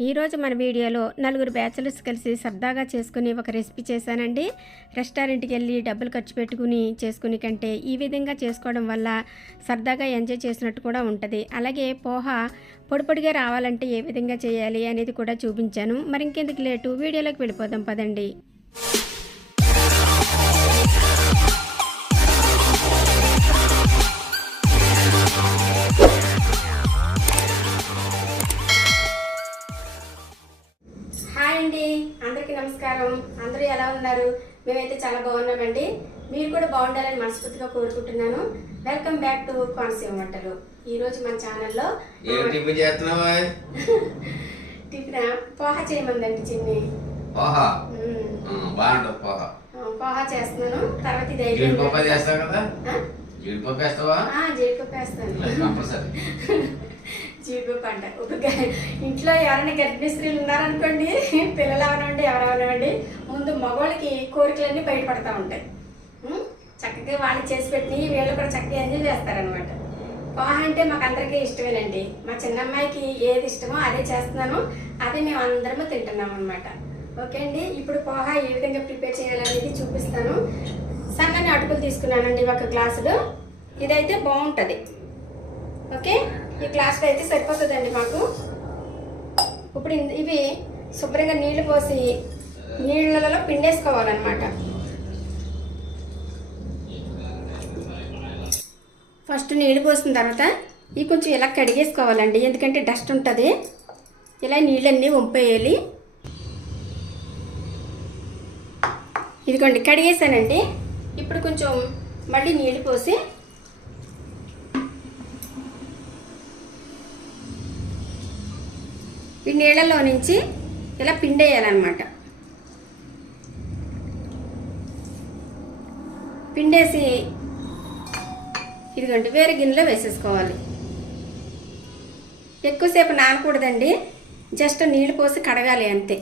ఈరోజు మన వీడియోలో నలుగురు బ్యాచులర్స్ కలిసి సరదాగా చేసుకుని ఒక రెసిపీ చేశానండి. రెస్టారెంట్కి వెళ్ళి డబ్బులు ఖర్చు పెట్టుకుని చేసుకుని కంటే ఈ విధంగా చేసుకోవడం వల్ల సరదాగా ఎంజాయ్ చేసినట్టు కూడా ఉంటుంది. అలాగే పోహ పొడిపొడిగా రావాలంటే ఏ విధంగా చేయాలి అనేది కూడా చూపించాను. మరి ఇంకెందుకు లేటు వీడియోలోకి వెళ్ళిపోదాం పదండి. నమస్కారం. అందరూ ఎలా ఉన్నారు? మేమైతే చాలా బాగున్నామండి. మీరు కూడా బాగుండాలని మనస్ఫూర్తిగా కోరుకుంటున్నాను. వెల్కమ్ బ్యాక్ టు కోనసీమ వంటలు. ఈ రోజు మన ఛానల్లో టిఫిన్ పోహ చేయమందండి చిన్ని. పోహా? చేస్తున్నాను. తర్వాత ఇది వేస్తావా? జీడిపప్పు వేస్తాను. కంపల్సరీ పంట. ఒక ఇంట్లో ఎవరైనా గర్భిణీ స్త్రీలు ఉన్నారనుకోండి పిల్లలు అవనండి ఎవరెవరండి ముందు మగవాళ్ళకి కోరికలన్నీ బయటపడతా ఉంటాయి. చక్కగా వాళ్ళు చేసి పెట్టి వీళ్ళు కూడా చక్కగా ఎంజాయ్ చేస్తారనమాట పోహ అంటే మాకు అందరికీ ఇష్టమేనండి. మా చిన్నమ్మాయికి ఏది ఇష్టమో అదే చేస్తున్నాను. అదే మేము అందరము తింటున్నాం అనమాట ఓకే అండి? ఇప్పుడు పోహ ఏ విధంగా ప్రిపేర్ చేయాలనేది చూపిస్తాను. సన్నని అటుకులు తీసుకున్నానండి ఒక గ్లాసులో. ఇదైతే బాగుంటుంది. ఓకే? ఈ గ్లాసులో అయితే సరిపోతుందండి మాకు. ఇప్పుడు ఇవి శుభ్రంగా నీళ్ళు పోసి నీళ్ళలో పిండేసుకోవాలన్నమాట. ఫస్ట్ నీళ్ళు పోసిన తర్వాత ఇవి కొంచెం ఇలా కడిగేసుకోవాలండి. ఎందుకంటే డస్ట్ ఉంటుంది. ఇలా నీళ్ళన్నీ వంపేయాలి. ఇదిగోండి కడిగేసానండి. ఇప్పుడు కొంచెం మళ్ళీ నీళ్ళు పోసి నీళ్ళలో నుంచి ఇలా పిండేయాలన్నమాట. పిండేసి ఇదిగోండి వేరే గిన్నెలో వేసేసుకోవాలి. ఎక్కువసేపు నానకూడదండి జస్ట్ నీళ్ళు పోసి కడగాలి అంతే.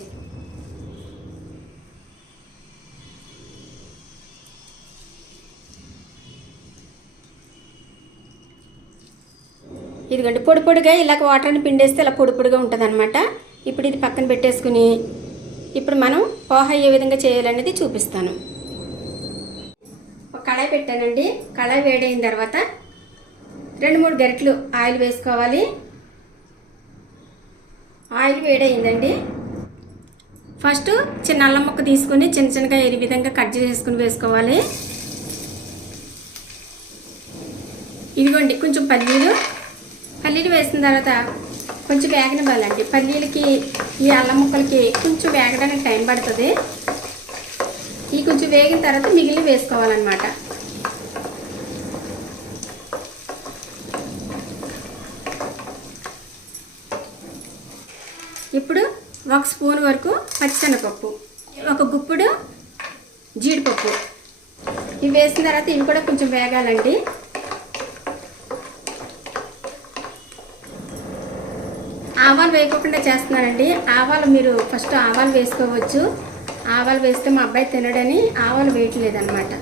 ఇదిగోండి పొడి పొడిగా ఇలాగ వాటర్ని పిండేస్తే ఇలా పొడి పొడిగా ఉంటుంది అనమాట ఇప్పుడు ఇది పక్కన పెట్టేసుకుని ఇప్పుడు మనం పోహ ఏ విధంగా చేయాలనేది చూపిస్తాను. ఒక కళాయి పెట్టానండి. కళాయి వేడైన తర్వాత రెండు మూడు గరిటలు ఆయిల్ వేసుకోవాలి. ఆయిల్ వేడైందండి. ఫస్ట్ చిన్న అల్లం ముక్క తీసుకుని చిన్న చిన్నగా ఏ విధంగా కట్ చేసుకుని వేసుకోవాలి. ఇదిగోండి కొంచెం పల్లీలు పల్లీలు వేసిన తర్వాత కొంచెం వేగనివ్వాలండి. పల్లీలకి ఈ అల్లం ముక్కలకి కొంచెం వేగడానికి టైం పడుతుంది. ఈ కొంచెం వేగిన తర్వాత మిగిలిన వేసుకోవాలన్నమాట. ఇప్పుడు ఒక స్పూన్ వరకు పచ్చిశనగపప్పు ఒక గుప్పుడు జీడిపప్పు. ఇవి వేసిన తర్వాత ఇవి కూడా కొంచెం వేగాలండి. ఆవాలు వేయకుండా చేస్తున్నానండి ఆవాలు మీరు ఫస్ట్ ఆవాలు వేసుకోవచ్చు. ఆవాలు వేస్తే మా అబ్బాయి తినడని ఆవాలు వేయట్లేదన్నమాట.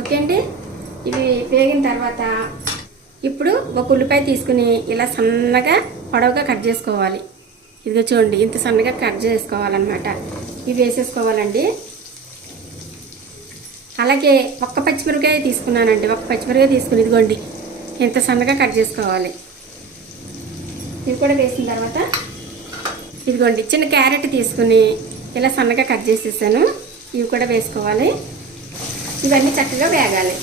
ఓకే అండి? ఇవి వేగిన తర్వాత ఇప్పుడు ఒక ఉల్లిపాయ తీసుకుని ఇలా సన్నగా పొడవుగా కట్ చేసుకోవాలి. ఇదిగో చూడండి ఇంత సన్నగా కట్ చేసుకోవాలన్నమాట. ఇవి వేసేసుకోవాలండి. అలాగే ఒక్క పచ్చిమిరపకాయ తీసుకున్నానండి. ఒక్క పచ్చిమిరపకాయ తీసుకుని ఇదిగోండి ఇంత సన్నగా కట్ చేసుకోవాలి. ఇవి కూడా వేసిన తర్వాత ఇదిగోండి చిన్న క్యారెట్ తీసుకుని ఇలా సన్నగా కట్ చేసేసాను. ఇవి కూడా వేసుకోవాలి. ఇవన్నీ చక్కగా వేగాలి.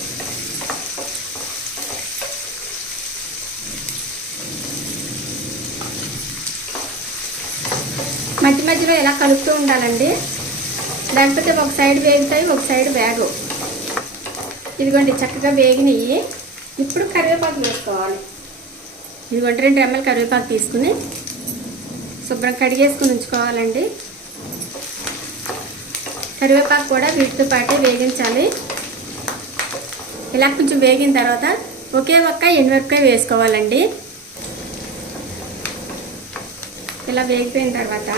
మధ్య మధ్యలో ఇలా కలుపుతూ ఉండాలండి. లేకపోతే ఒక సైడ్ వేగుతాయి ఒక సైడ్ వేగవు. ఇదిగోండి చక్కగా వేగినవి ఇప్పుడు కరివేపాకు వేసుకోవాలి. ఇదిగోండి రెండు ఎంఎల్ కరివేపాకు తీసుకుని శుభ్రం కడిగేసుకుని ఉంచుకోవాలండి. కరివేపాకు కూడా వీటితో పాటే వేగించాలి. ఇలా కొంచెం వేగిన తర్వాత ఒకే ఒక్క ఎండుమిరపకాయ వేసుకోవాలండి. ఇలా వేగిపోయిన తర్వాత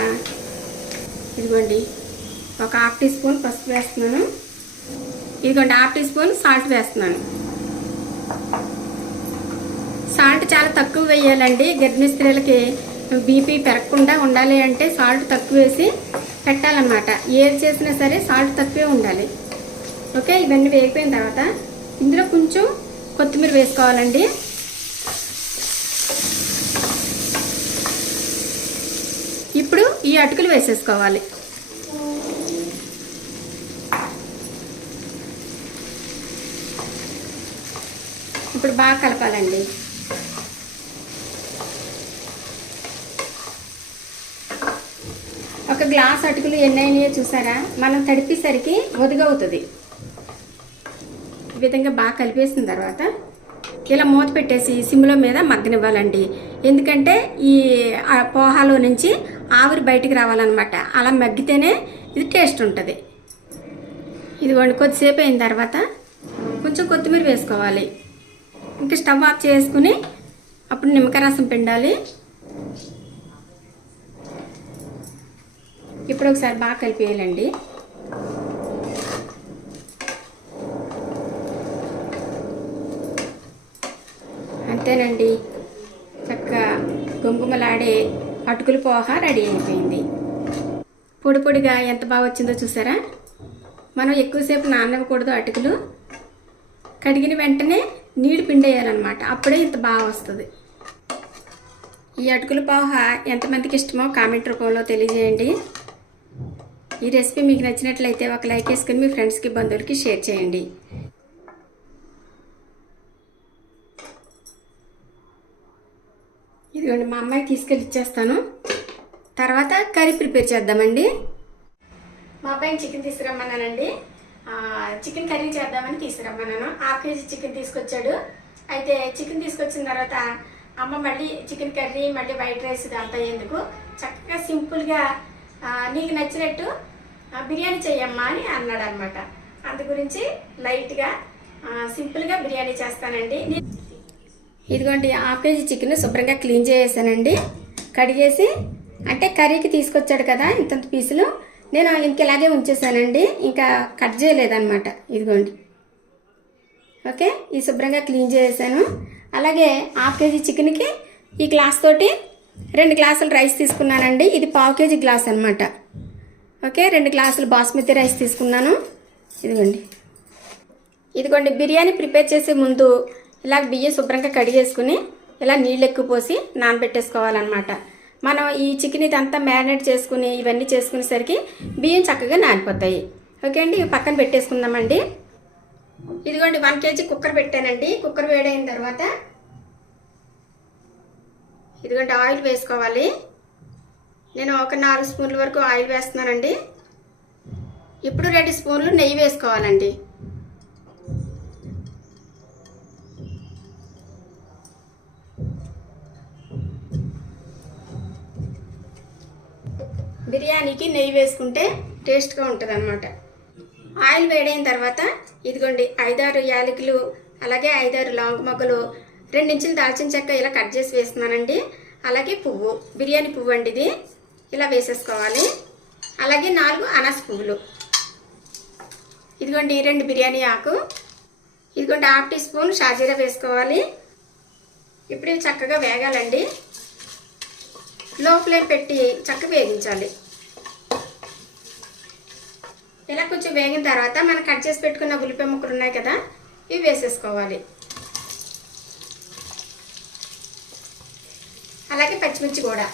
ఇదిగోండి ఒక హాఫ్ టీ స్పూన్ పసుపు వేస్తున్నాను. ఇదిగోండి హాఫ్ టీ స్పూన్ సాల్ట్ వేస్తున్నాను. సాల్ట్ చాలా తక్కువ వేయాలండి. గర్భిణీ స్త్రీలకి బీపీ పెరగకుండా ఉండాలి అంటే సాల్ట్ తక్కువ వేసి పెట్టాలన్నమాట. ఏది చేసినా సరే సాల్ట్ తక్కువే ఉండాలి. ఓకే ఇవన్నీ వేగిపోయిన తర్వాత ఇందులో కొంచెం కొత్తిమీర వేసుకోవాలండి. ఇప్పుడు ఈ అటుకులు వేసేసుకోవాలి. ఇప్పుడు బాగా కలపాలండి. ఒక గ్లాస్ అటుకులు ఎన్ని అయినాయో చూసారా? మనం తడిపేసరికి ఒదుగవుతుంది. ఈ విధంగా బాగా కలిపేసిన తర్వాత ఇలా మూత పెట్టేసి సిమ్లో మీద మగ్గనివ్వాలండి. ఎందుకంటే ఈ పోహాలో నుంచి ఆవిరి బయటికి రావాలన్నమాట. అలా మగ్గితేనే ఇది టేస్ట్ ఉంటుంది. ఇదిగోండి కొద్దిసేపు అయిన తర్వాత కొంచెం కొత్తిమీర వేసుకోవాలి. ఇంకా స్టవ్ ఆఫ్ చేసుకుని అప్పుడు నిమ్మకాయ రసం పిండాలి. ఇప్పుడు ఒకసారి బాగా కలిపేయాలండి అంతేనండి. చక్కగా గుమ్గుమలాడే అటుకులు పోహ రెడీ అయిపోయింది. పొడి పొడిగా ఎంత బాగా వచ్చిందో చూసారా? మనం ఎక్కువసేపు నానకూడదు అటుకులు. కడిగిన వెంటనే నీళ్ళు పిండేయాలన్నమాట. అప్పుడే ఇంత బాగా వస్తుంది. ఈ అటుకుల పోహ ఎంతమందికి ఇష్టమో కామెంట్ రూపంలో తెలియజేయండి. ఈ రెసిపీ మీకు నచ్చినట్లయితే ఒక లైక్ వేసుకుని మీ ఫ్రెండ్స్కి బంధువులకి షేర్ చేయండి. ఇదిగోండి మా అమ్మాయి తీసుకెళ్ళి ఇచ్చేస్తాను. తర్వాత కర్రీ ప్రిపేర్ చేద్దామండి. మా అబ్బాయిని చికెన్ తీసుకురమ్మన్నానండి. చికెన్ కర్రీ చేద్దామని తీసుకురమ్మన్నాను. హాఫ్ కేజీ చికెన్ తీసుకొచ్చాడు. అయితే చికెన్ తీసుకొచ్చిన తర్వాత అమ్మ మళ్ళీ చికెన్ కర్రీ మళ్ళీ వైట్ రైస్ ఇదంతా ఎందుకు చక్కగా సింపుల్గా నీకు నచ్చినట్టు బిర్యానీ చెయ్యమ్మా అని అన్నాడు అనమాట అందు గురించి లైట్గా సింపుల్గా బిర్యానీ చేస్తానండి. ఇదిగోండి హాఫ్ కేజీ చికెన్ శుభ్రంగా క్లీన్ చేసేసానండి. కడిగేసి అంటే కర్రీకి తీసుకొచ్చాడు కదా ఇంతంత పీసులు. నేను ఇంకెలాగే ఉంచేసానండి. ఇంకా కట్ చేయలేదన్నమాట ఇదిగోండి. ఓకే? ఈ శుభ్రంగా క్లీన్ చేసేసాను. అలాగే హాఫ్ కేజీ చికెన్కి ఈ గ్లాస్ తోటి రెండు గ్లాసులు రైస్ తీసుకున్నానండి. ఇది పావు కేజీ గ్లాస్ అనమాట. ఓకే రెండు గ్లాసులు బాస్మతి రైస్ తీసుకున్నాను. ఇదిగోండి. ఇదిగోండి బిర్యానీ ప్రిపేర్ చేసే ముందు ఇలా బియ్యం శుభ్రంగా కడిగేసుకుని ఇలా నీళ్ళు ఎక్కువ పోసి నానబెట్టేసుకోవాలన్నమాట. మనం ఈ చికెన్ ఇదంతా మ్యారినేట్ చేసుకుని ఇవన్నీ చేసుకునేసరికి బియ్యం చక్కగా నానిపోతాయి. ఓకే అండి ఇవి పక్కన పెట్టేసుకుందామండి. ఇదిగోండి వన్ కేజీ కుక్కర్ పెట్టానండి. కుక్కర్ వేడైన తర్వాత ఇదిగోండి ఆయిల్ వేసుకోవాలి. నేను ఒక నాలుగు స్పూన్ల వరకు ఆయిల్ వేస్తున్నానండి. ఇప్పుడు రెండు స్పూన్లు నెయ్యి వేసుకోవాలండి. బిర్యానీకి నెయ్యి వేసుకుంటే టేస్ట్గా ఉంటుంది అనమాట ఆయిల్ వేడైన తర్వాత ఇదిగోండి ఐదారు యాలకులు అలాగే ఐదారు లాంగ్ మొగ్గలు రెండించులు దాల్చిన చెక్క ఇలా కట్ చేసి వేస్తున్నానండి. అలాగే పువ్వు బిర్యానీ పువ్వు అండి ఇది. ఇలా వేసేసుకోవాలి. అలాగే నాలుగు అనాస పువ్వులు. ఇదిగోండి ఈ రెండు బిర్యానీ ఆకు. ఇదిగోండి హాఫ్ టీ స్పూన్ షాజీరా వేసుకోవాలి. ఇప్పుడు ఇవి చక్కగా వేగాలండి. లో ఫ్లేమ్ పెట్టి చక్కగా వేగించాలి. ఇలా కొంచెం వేగిన తర్వాత మనం కట్ చేసి పెట్టుకున్న ఉల్లిపాయ ముక్కలు ఉన్నాయి కదా ఇవి వేసేసుకోవాలి. అలాగే పచ్చిమిర్చి కూడా.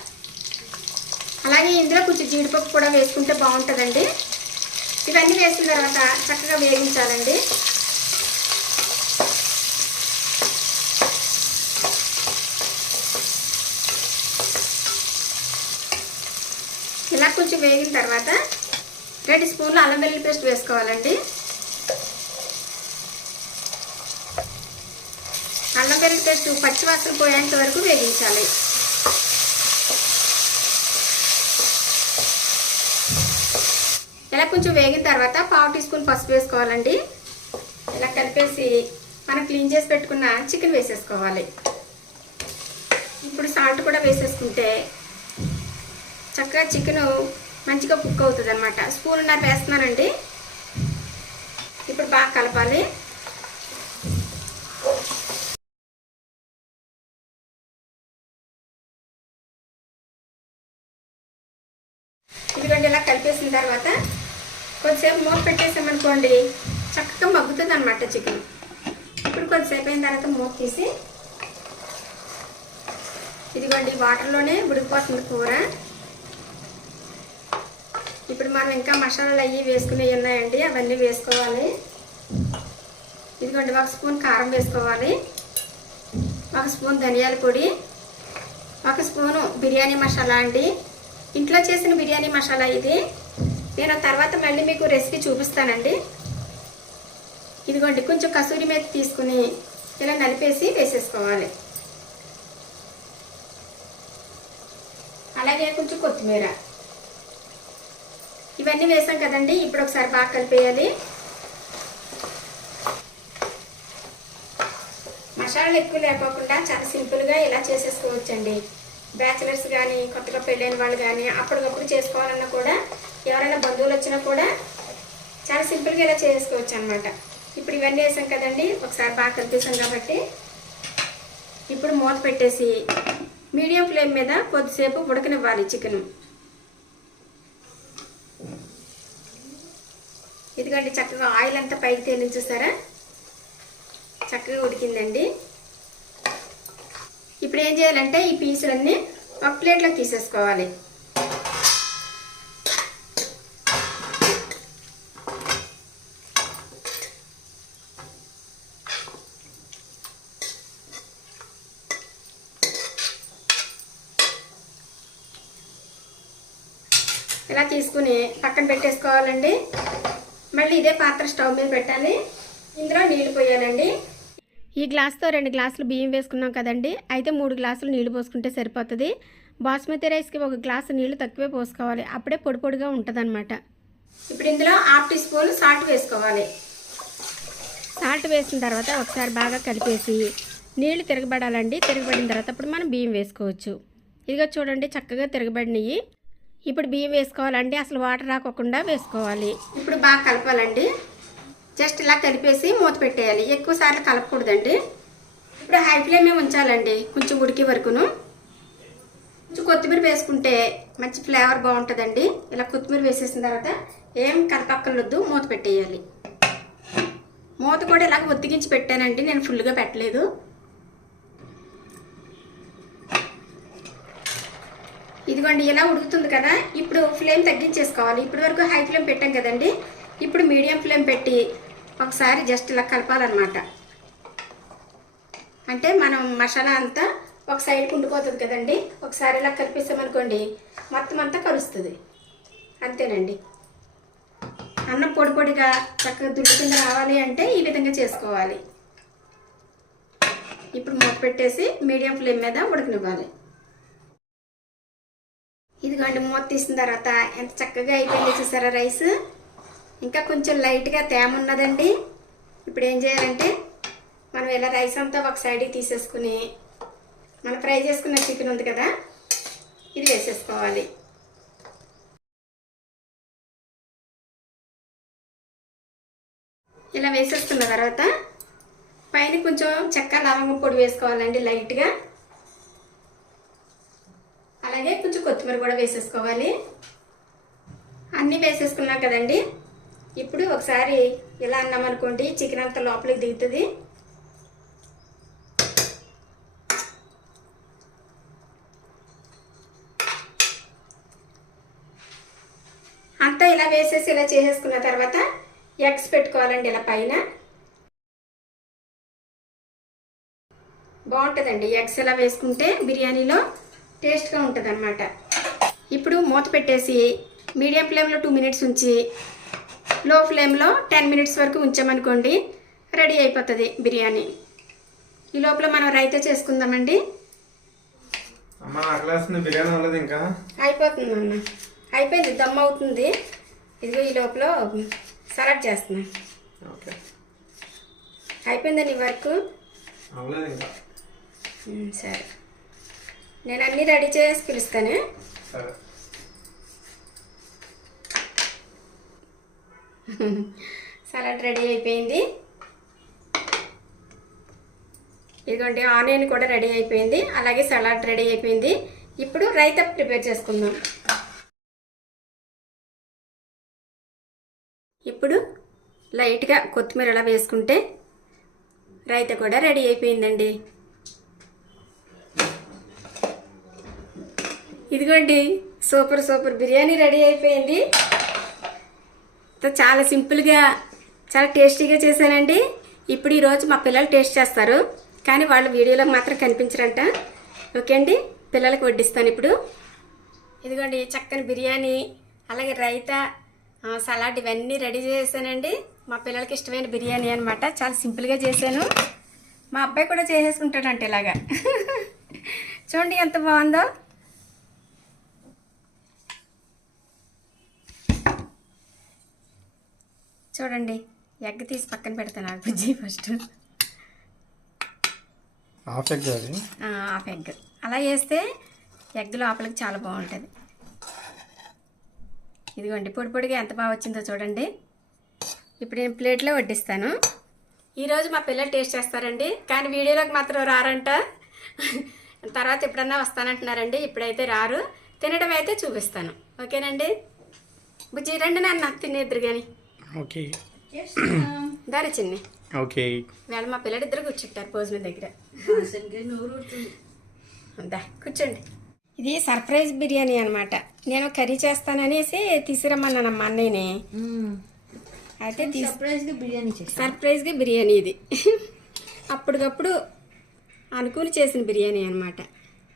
అలాగే ఇందులో కొంచెం జీడిపప్పు కూడా వేసుకుంటే బాగుంటుందండి. ఇవన్నీ వేసిన తర్వాత చక్కగా వేగించాలండి. ఇలా కొంచెం వేగిన తర్వాత రెండు స్పూన్లు అల్లం వెల్లుల్లి పేస్ట్ వేసుకోవాలండి. అల్లం వెల్లుల్లి పేస్ట్ పచ్చివాసన పోయేంత వరకు వేగించాలి. ఇలా కొంచెం వేగిన తర్వాత పావు టీ స్పూన్ పసుపు వేసుకోవాలండి. ఇలా కలిపేసి మనం క్లీన్ చేసి పెట్టుకున్న చికెన్ వేసేసుకోవాలి. ఇప్పుడు సాల్ట్ కూడా వేసేసుకుంటే చక్కగా చికెన్ మంచిగా కుక్ అవుతుంది అనమాట స్పూన్నర వేస్తున్నానండి. ఇప్పుడు బాగా కలపాలి. ఇదిగోండి ఇలా కలిపేసిన తర్వాత కొద్దిసేపు మూత పెట్టేసామనుకోండి చక్కగా మగ్గుతుంది అనమాట చికెన్. ఇప్పుడు కొద్దిసేపు అయిన తర్వాత మూత తీసి ఇదిగోండి వాటర్లోనే ఉడికిపోతుంది కూర. ఇప్పుడు మనం ఇంకా మసాలాలు అవి వేసుకునేవి ఉన్నాయండి అవన్నీ వేసుకోవాలి. ఇదిగోండి ఒక స్పూన్ కారం వేసుకోవాలి. ఒక స్పూన్ ధనియాల పొడి. ఒక స్పూను బిర్యానీ మసాలా అండి. ఇంట్లో చేసిన బిర్యానీ మసాలా ఇది. నేను ఆ తర్వాత మళ్ళీ మీకు రెసిపీ చూపిస్తానండి. ఇదిగోండి కొంచెం కసూరి మీద తీసుకుని ఇలా నలిపేసి వేసేసుకోవాలి. అలాగే కొంచెం కొత్తిమీర. ఇవన్నీ వేసాం కదండి ఇప్పుడు ఒకసారి బాగా కలిపేయాలి. మసాలాలు ఎక్కువ లేకోకుండా చాలా సింపుల్గా ఇలా చేసేసుకోవచ్చండి. బ్యాచిలర్స్ కానీ కొత్తగా పెళ్ళైన వాళ్ళు కానీ అప్పటికప్పుడు చేసుకోవాలన్నా కూడా ఎవరైనా బంధువులు వచ్చినా కూడా చాలా సింపుల్గా ఇలా చేసుకోవచ్చు అనమాట ఇప్పుడు ఇవన్నీ వేసాం కదండి ఒకసారి బాగా కలిపేసాం కాబట్టి. ఇప్పుడు మూత పెట్టేసి మీడియం ఫ్లేమ్ మీద కొద్దిసేపు ఉడకనివ్వాలి చికెన్ ఇదిగోండి చక్కగా ఆయిల్ అంతా పైకి తేలిన చూసారా? చక్కగా ఉడికిందండి. ఇప్పుడు ఏం చేయాలంటే ఈ పీసులన్నీ ఒక ప్లేట్లో తీసేసుకోవాలి ఇలా తీసుకుని పక్కన పెట్టేసుకోవాలండి. మళ్ళీ ఇదే పాత్ర స్టవ్ మీద పెట్టాలి. ఇందులో నీళ్ళు పోయాలండి. ఈ గ్లాస్తో రెండు గ్లాసులు బియ్యం వేసుకున్నాం కదండి. అయితే మూడు గ్లాసులు నీళ్ళు పోసుకుంటే సరిపోతుంది. బాస్మతి రైస్కి ఒక గ్లాసు నీళ్ళు తక్కువే పోసుకోవాలి. అప్పుడే పొడి పొడిగా ఉంటుందన్నమాట. ఇప్పుడు ఇందులో హాఫ్ టీ స్పూన్ సాల్ట్ వేసుకోవాలి. సాల్ట్ వేసిన తర్వాత ఒకసారి బాగా కలిపేసి నీళ్ళు తిరగబడాలండి. తిరగబడిన తర్వాత అప్పుడు మనం బియ్యం వేసుకోవచ్చు. ఇదిగో చూడండి చక్కగా తిరగబడినవి ఇప్పుడు బియ్యం వేసుకోవాలండి అసలు వాటర్ రాకోకుండా వేసుకోవాలి. ఇప్పుడు బాగా కలపాలండి. జస్ట్ ఇలా కలిపేసి మూత పెట్టేయాలి. ఎక్కువ సార్లు కలపకూడదండి. ఇప్పుడు హై ఫ్లేమే ఉంచాలండి. కొంచెం ఉడికే వరకును. కొంచెం కొత్తిమీర వేసుకుంటే మంచి ఫ్లేవర్ బాగుంటుందండి. ఇలా కొత్తిమీర వేసేసిన తర్వాత ఏం కలపక్కర్లొద్దు మూత పెట్టేయాలి. మూత కూడా ఇలాగ ఒత్తిగించి పెట్టానండి. నేను ఫుల్గా పెట్టలేదు. ఇదిగోండి ఇలా ఉడుకుతుంది కదా. ఇప్పుడు ఫ్లేమ్ తగ్గించేసుకోవాలి. ఇప్పటి వరకు హై ఫ్లేమ్ పెట్టాం కదండి. ఇప్పుడు మీడియం ఫ్లేమ్ పెట్టి ఒకసారి జస్ట్ ఇలా కలపాలన్నమాట. అంటే మనం మసాలా అంతా ఒక సైడ్ కుండిపోతుంది కదండి. ఒకసారి ఇలా కలిపేసామనుకోండి మొత్తం అంతా కలుస్తుంది. అంతేనండి. అన్నం పొడి పొడిగా చక్కగా దుడ్డు కింద రావాలి అంటే ఈ విధంగా చేసుకోవాలి. ఇప్పుడు మూత పెట్టేసి మీడియం ఫ్లేమ్ మీద ఉడకనివ్వాలి. ఇదిగోండి మూత తీసిన తర్వాత ఎంత చక్కగా అయిపోయింది చూసారా రైస్? ఇంకా కొంచెం లైట్గా తేమ ఉన్నదండి. ఇప్పుడు ఏం చేయాలంటే మనం ఇలా రైస్ అంతా ఒక సైడ్కి తీసేసుకుని మనం ఫ్రై చేసుకున్న చికెన్ ఉంది కదా ఇది వేసేసుకోవాలి. ఇలా వేసేసుకున్న తర్వాత పైన కొంచెం చెక్క లవంగం పొడి వేసుకోవాలండి లైట్గా. అలాగే కొంచెం కొత్తిమీర కూడా వేసేసుకోవాలి. అన్నీ వేసేసుకున్నాం కదండి. ఇప్పుడు ఒకసారి ఇలా అన్నామనుకోండి చికెన్ అంతా లోపలికి దిగుతుంది. అంతా ఇలా వేసేసి ఇలా చేసేసుకున్న తర్వాత ఎగ్స్ పెట్టుకోవాలండి ఇలా పైన. బాగుంటుందండి ఎగ్స్ ఇలా వేసుకుంటే బిర్యానీలో టేస్ట్గా ఉంటుంది అనమాట ఇప్పుడు మూత పెట్టేసి మీడియం ఫ్లేమ్లో టూ మినిట్స్ ఉంచి లో ఫ్లేమ్లో టెన్ మినిట్స్ వరకు ఉంచామనుకోండి రెడీ అయిపోతుంది బిర్యానీ. ఈ లోపల మనం రైతా చేసుకుందామండి. బిర్యానీ అవ్వలేదు ఇంకా. అయిపోతుంది అన్న. అయిపోయింది దమ్ అవుతుంది. ఇదిగో ఈ లోపల సలాడ్ చేస్తున్నాను ఓకే. అయిపోయిందని వర్క్? సరే. నేను అన్నీ రెడీ చేసి పిలుస్తాను. సలాడ్ రెడీ అయిపోయింది. ఇదిగోండి ఆనియన్ కూడా రెడీ అయిపోయింది. అలాగే సలాడ్ రెడీ అయిపోయింది. ఇప్పుడు రైతా ప్రిపేర్ చేసుకుందాం. ఇప్పుడు లైట్గా కొత్తిమీర ఇలా వేసుకుంటే రైత కూడా రెడీ అయిపోయిందండి. ఇదిగోండి సూపర్ సూపర్. బిర్యానీ రెడీ అయిపోయింది. చాలా సింపుల్గా చాలా టేస్టీగా చేశానండి. ఇప్పుడు ఈరోజు మా పిల్లలు టేస్ట్ చేస్తారు. కానీ వాళ్ళు వీడియోలో మాత్రం కనిపించరంట. ఓకే అండి పిల్లలకు వడ్డిస్తాను ఇప్పుడు. ఇదిగోండి చక్కని బిర్యానీ అలాగే రైత సలాడ్ ఇవన్నీ రెడీ చేశానండి. మా పిల్లలకి ఇష్టమైన బిర్యానీ అనమాట చాలా సింపుల్గా చేశాను. మా అబ్బాయి కూడా చేసేసుకుంటాడంట ఇలాగా. చూడండి ఎంత బాగుందో. చూడండి ఎగ్ తీసి పక్కన పెడతాను ఆ బుజ్జి ఫస్ట్. హాఫ్ ఎగ్ అది? Half egg. అలా వేస్తే ఎగ్ లోపలికి చాలా బాగుంటుంది. ఇదిగోండి పొడి పొడిగా ఎంత బాగా వచ్చిందో చూడండి. ఇప్పుడు నేను ప్లేట్లో వడ్డిస్తాను. ఈరోజు మా పిల్లలు టేస్ట్ చేస్తారండి కానీ వీడియోలోకి మాత్రం రారంట. తర్వాత ఎప్పుడన్నా వస్తానంటున్నారండి ఇప్పుడైతే రారు. తినడం అయితే చూపిస్తాను. ఓకేనండి? బుజ్జి రండి నాన్న తినేద్దరు కానీ ఓకే. దారి చిన్ని. ఓకే. వేళ మా పిల్లడిద్దరు కూర్చుంటారు భోజనం దగ్గర. దా కూర్చోండి. ఇది సర్ప్రైజ్ బిర్యానీ అనమాట నేను కర్రీ చేస్తాననేసి తీసుకురమ్మన్నాను మా అన్నయ్యని అయితే తీసు సర్ప్రైజ్గా బిర్యానీ సర్ప్రైజ్గా బిర్యానీ ఇది. అప్పటికప్పుడు అనుకుని చేసిన బిర్యానీ అనమాట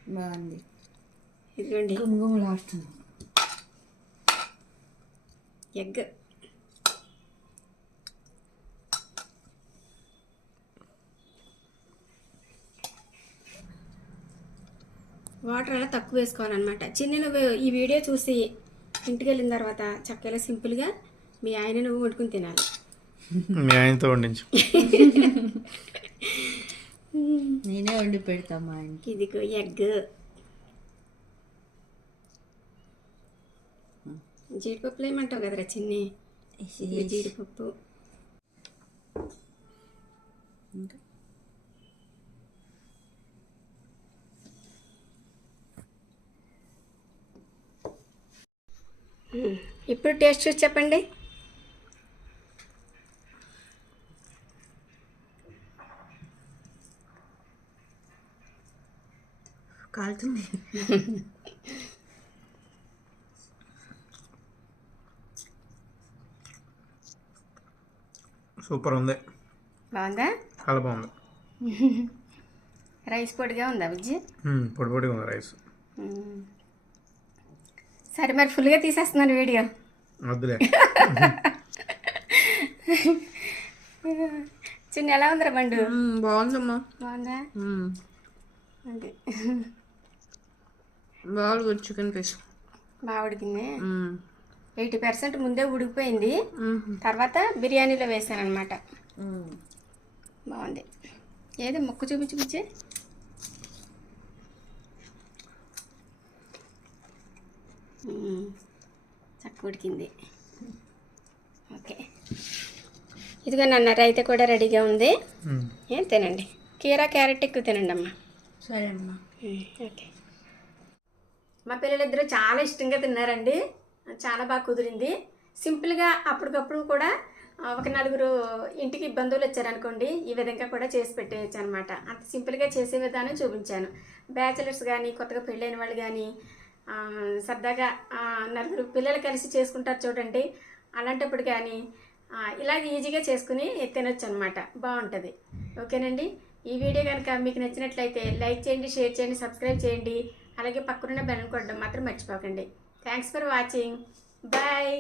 బాగుంది. ఇదిగోండి. గుమగుమలాడుతుంది. ఎగ్. వాటర్ అలా తక్కువ వేసుకోవాలన్నమాట. చిన్న నువ్వు ఈ వీడియో చూసి ఇంటికి వెళ్ళిన తర్వాత చక్కగా సింపుల్గా మీ ఆయన నువ్వు వండుకుని తినాలి. మీ ఆయనతో వండించు. నేనే వండి పెడతా మా ఆయనకి. ఇదిగో ఎగ్. జీడిపప్పులు ఏమంటావు కదరా చిన్ని? జీడిపప్పు. ఇంకా? ఇప్పుడు టేస్ట్ చూసి చెప్పండి. కాలుతుంది. సూపర్ ఉంది. బాగుందా? చాలా బాగుంది. రైస్ పొడిగా ఉందా బుజ్జి పొడి పొడిగా ఉంది రైస్. సరే మరి ఫుల్గా తీసేస్తున్నాను వీడియో. వద్దులే. చిన్న ఎలా ఉందిరా బండు బాగుందమ్మా. బాగుందా? అది బాగా చికెన్ పీస్. బాగా ఉడికింది. ఎయిటీ పర్సెంట్ ముందే ఉడికిపోయింది. తర్వాత బిర్యానీలో వేసాను అనమాట బాగుంది. ఏది? ముక్కు చూపించి బుజ్జి మ్మ్. చక్క ఉడికింది. ఓకే. ఇదిగో నన్న రైతే కూడా రెడీగా ఉంది. ఏం తినండి? కీరా క్యారెట్ ఎక్కువ తినండి అమ్మా సరే అమ్మా. ఓకే. మా పిల్లలిద్దరూ చాలా ఇష్టంగా తిన్నారండి. చాలా బాగా కుదిరింది. సింపుల్గా అప్పటికప్పుడు కూడా ఒక నలుగురు ఇంటికి బంధువులు వచ్చారనుకోండి ఈ విధంగా కూడా చేసి పెట్టేయచ్చు అనమాట అంత సింపుల్గా చేసే విధానం చూపించాను. బ్యాచిలర్స్ కానీ కొత్తగా పెళ్ళైన వాళ్ళు కానీ సరదాగా నలుగురు పిల్లలు కలిసి చేసుకుంటారు చూడండి. అలాంటప్పుడు కానీ ఇలాగ ఈజీగా చేసుకుని తినొచ్చు అనమాట బాగుంటుంది. ఓకేనండి? ఈ వీడియో కనుక మీకు నచ్చినట్లయితే లైక్ చేయండి షేర్ చేయండి సబ్స్క్రైబ్ చేయండి. అలాగే పక్కనున్న బెల్ కొట్టడం మాత్రం మర్చిపోకండి. Thanks for watching. బాయ్.